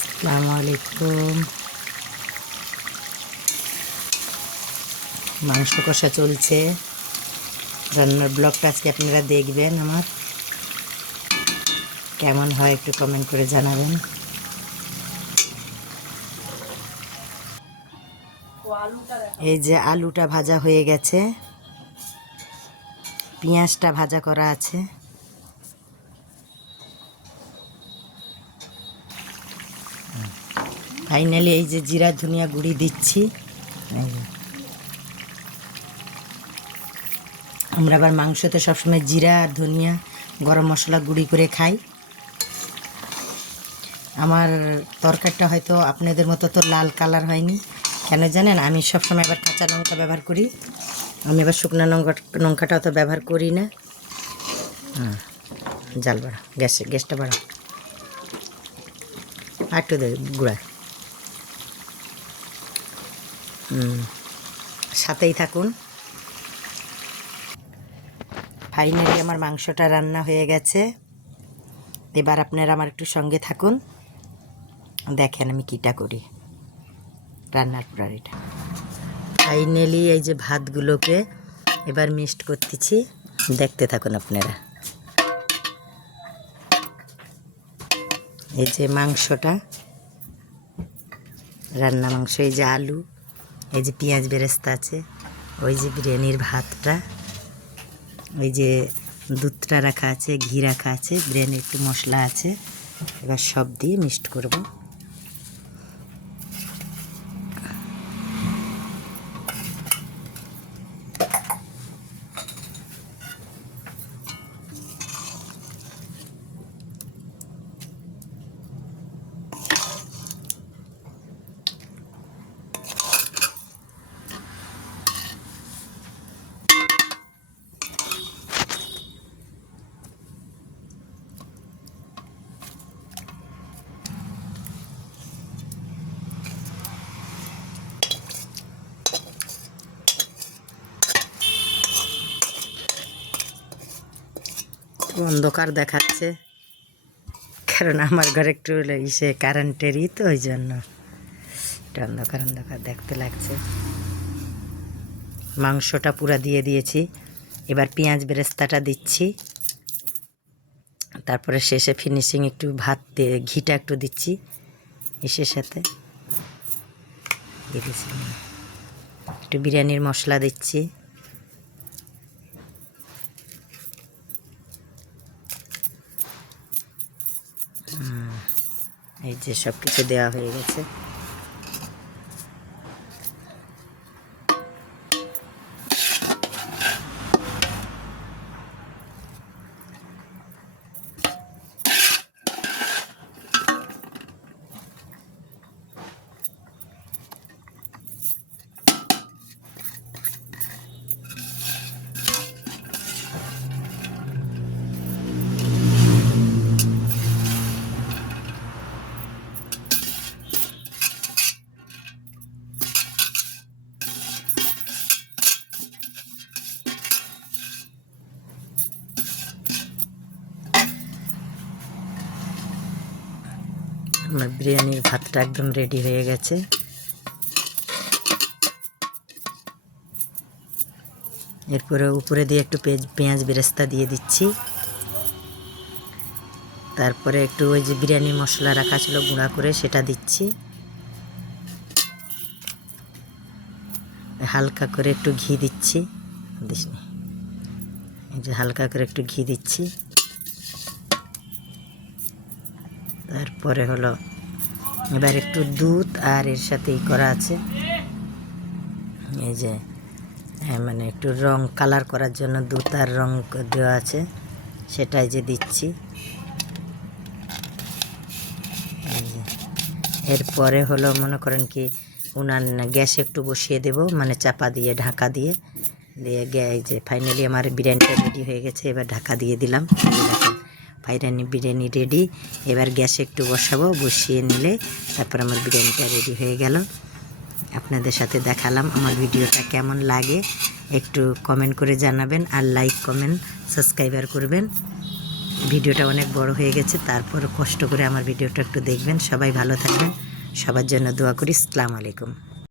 আসসালামু আলাইকুম। মাংস কষা চলছে, রান্নার ব্লগটা আজকে আপনারা দেখবেন। আমার কেমন হয় একটু কমেন্ট করে জানাবেন। এই যে আলুটা ভাজা হয়ে গেছে, পেঁয়াজটা ভাজা করা আছে। ফাইনালি এই যে জিরা ধনিয়া গুঁড়ি দিচ্ছি। আমরা আবার মাংসতে সবসময় জিরা আর ধনিয়া গরম মশলা গুঁড়ি করে খাই। আমার তরকারিটা হয়তো আপনাদের মতো তো লাল কালার হয়নি, কেন জানেন? আমি সবসময় আবার কাঁচা লঙ্কা ব্যবহার করি, আমি আবার শুকনো লঙ্কাটা অত ব্যবহার করি না। জাল বাড়া, গ্যাসটা বাড়া, একটু দে গুঁড়া। সাথেই থাকুন। ফাইনালি আমার মাংসটা রান্না হয়ে গেছে। এবার আপনারা আমার একটু সঙ্গে থাকুন, দেখেন আমি কীটা করি রান্নার প্রণালীটা। ফাইনালি এই যে ভাতগুলোকে এবার মিক্সড করতেছি, দেখতে থাকুন আপনারা। এই যে মাংসটা, রান্না মাংস, এই যে আলু, এই যে পেঁয়াজ বেরেস্তা আছে, ওই যে বিরিয়ানির ভাতটা, ওই যে দুধটা রাখা আছে, ঘি রাখা আছে, বিরিয়ানির একটু মশলা আছে। এবার সব দিয়ে মিক্সড করব। অন্ধকার দেখাচ্ছে, কারণ আমার ঘরে একটু ইসে কারেন্টেরই তো, ওই জন্য একটু অন্ধকার অন্ধকার দেখতে লাগছে। মাংসটা পুরা দিয়ে দিয়েছি, এবার পেঁয়াজ বেরেস্তাটা দিচ্ছি, তারপরে শেষে ফিনিশিং একটু ভাত দিয়ে ঘিটা একটু দিচ্ছি ইসের সাথে দিয়ে দিচ্ছি। একটু বিরিয়ানির মশলা দিচ্ছি, এই যে সব কিছু দেওয়া হয়ে গেছে। আমার বিরিয়ানির ভাতটা একদম রেডি হয়ে গেছে। এরপরে উপরে দিয়ে একটু পেঁয়াজ বেরেস্তা দিয়ে দিচ্ছি, তারপরে একটু ওই যে বিরিয়ানি মশলা রাখা ছিল গুঁড়া করে সেটা দিচ্ছি, হালকা করে একটু ঘি দিচ্ছি, এই যে হালকা করে একটু ঘি দিচ্ছি। তারপরে হলো এবার একটু দুধ আর এর সাথে করা আছে, এই যে মানে একটু রং কালার করার জন্য দুধ আর রং দেওয়া আছে, সেটাই যে দিচ্ছি। এরপরে হলো মনে করেন কি উনান গ্যাসে একটু বসিয়ে দেব, মানে চাপা দিয়ে ঢাকা দিয়ে এই যে ফাইনালি আমার বিরিয়ানিটা রেডি হয়ে গেছে। এবার ঢাকা দিয়ে দিলাম, বিরিয়ানি রেডি। এবার গ্যাসে একটু বসাবো, বসিয়ে নিলে তারপর আমার বিরিয়ানিটা রেডি হয়ে গেল। আপনাদের সাথে দেখালাম। আমার ভিডিওটা কেমন লাগে একটু কমেন্ট করে জানাবেন, আর লাইক কমেন্ট সাবস্ক্রাইবার করবেন। ভিডিওটা অনেক বড় হয়ে গেছে, তারপর কষ্ট করে আমার ভিডিওটা একটু দেখবেন। সবাই ভালো থাকবেন, সবার জন্য দোয়া করি। আসসালামু আলাইকুম।